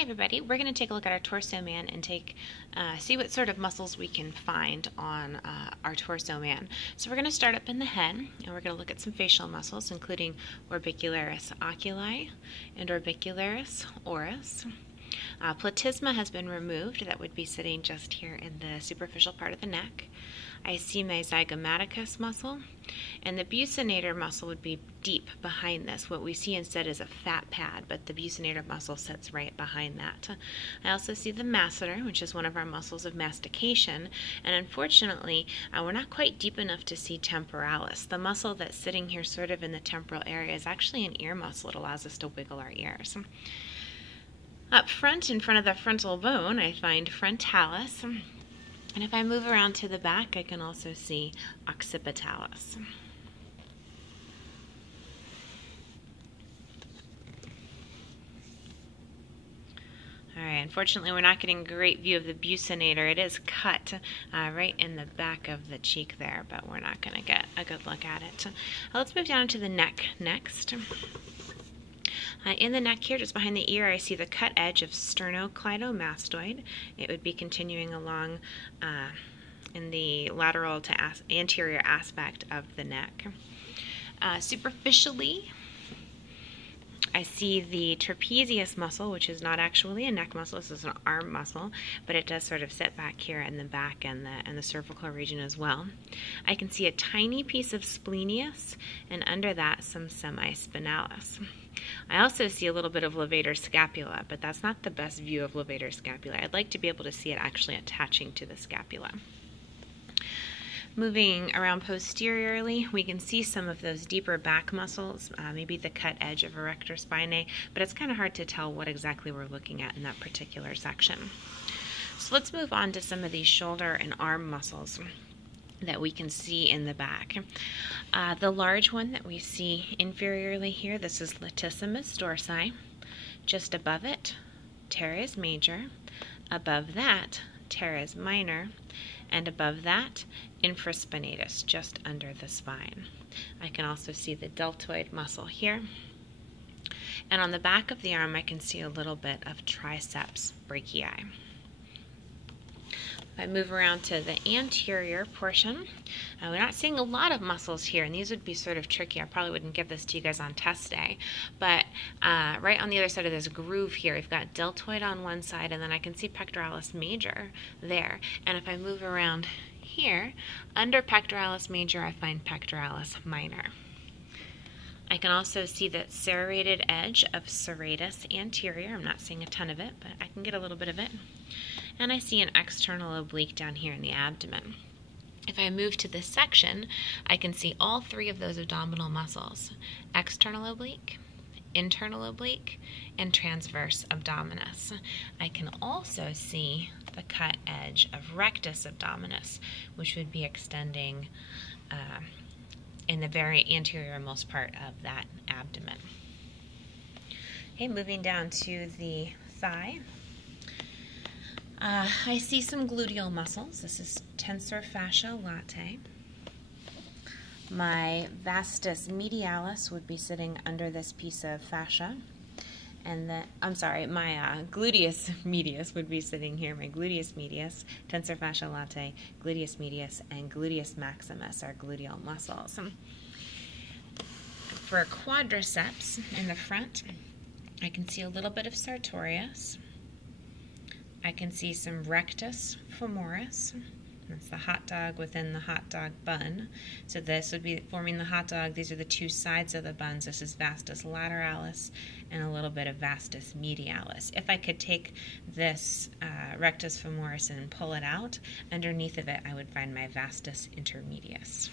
Hey everybody, we're going to take a look at our torso man and see what sort of muscles we can find on our torso man. So we're going to start up in the head and we're going to look at some facial muscles including orbicularis oculi and orbicularis oris. Platysma has been removed. That would be sitting just here in the superficial part of the neck. I see my zygomaticus muscle, and the buccinator muscle would be deep behind this. What we see instead is a fat pad, but the buccinator muscle sits right behind that. I also see the masseter, which is one of our muscles of mastication, and unfortunately, we're not quite deep enough to see temporalis. The muscle that's sitting here sort of in the temporal area is actually an ear muscle. It allows us to wiggle our ears. Up front, in front of the frontal bone, I find frontalis. And if I move around to the back, I can also see occipitalis. All right, unfortunately, we're not getting a great view of the buccinator. It is cut right in the back of the cheek there, but we're not going to get a good look at it. Let's move down to the neck next. In the neck here, just behind the ear, I see the cut edge of sternocleidomastoid. It would be continuing along in the lateral to anterior aspect of the neck. Superficially, I see the trapezius muscle, which is not actually a neck muscle. This is an arm muscle, but it does sort of sit back here in the back and the cervical region as well. I can see a tiny piece of splenius, and under that, some semispinalis. I also see a little bit of levator scapula, but that's not the best view of levator scapula. I'd like to be able to see it actually attaching to the scapula. Moving around posteriorly, we can see some of those deeper back muscles, maybe the cut edge of erector spinae, but it's kind of hard to tell what exactly we're looking at in that particular section. So let's move on to some of these shoulder and arm muscles that we can see in the back. The large one that we see inferiorly here, this is latissimus dorsi. Just above it, teres major. Above that, teres minor. And above that, infraspinatus, just under the spine. I can also see the deltoid muscle here. And on the back of the arm, I can see a little bit of triceps brachii. If I move around to the anterior portion, we're not seeing a lot of muscles here, and these would be sort of tricky. I probably wouldn't give this to you guys on test day, but right on the other side of this groove here, we've got deltoid on one side, and then I can see pectoralis major there. And if I move around here, under pectoralis major, I find pectoralis minor. I can also see the serrated edge of serratus anterior. I'm not seeing a ton of it, but I can get a little bit of it. And I see an external oblique down here in the abdomen. If I move to this section, I can see all three of those abdominal muscles: external oblique, internal oblique, and transverse abdominis. I can also see the cut edge of rectus abdominis, which would be extending in the very anterior-most part of that abdomen. Okay, moving down to the thigh. I see some gluteal muscles. This is tensor fascia latae. My vastus medialis would be sitting under this piece of fascia. And my gluteus medius would be sitting here. My gluteus medius, tensor fascia latae, gluteus medius, and gluteus maximus are gluteal muscles. For quadriceps in the front, I can see a little bit of sartorius. I can see some rectus femoris. That's the hot dog within the hot dog bun. So this would be forming the hot dog. These are the two sides of the buns. This is vastus lateralis and a little bit of vastus medialis. If I could take this rectus femoris and pull it out, underneath of it I would find my vastus intermedius.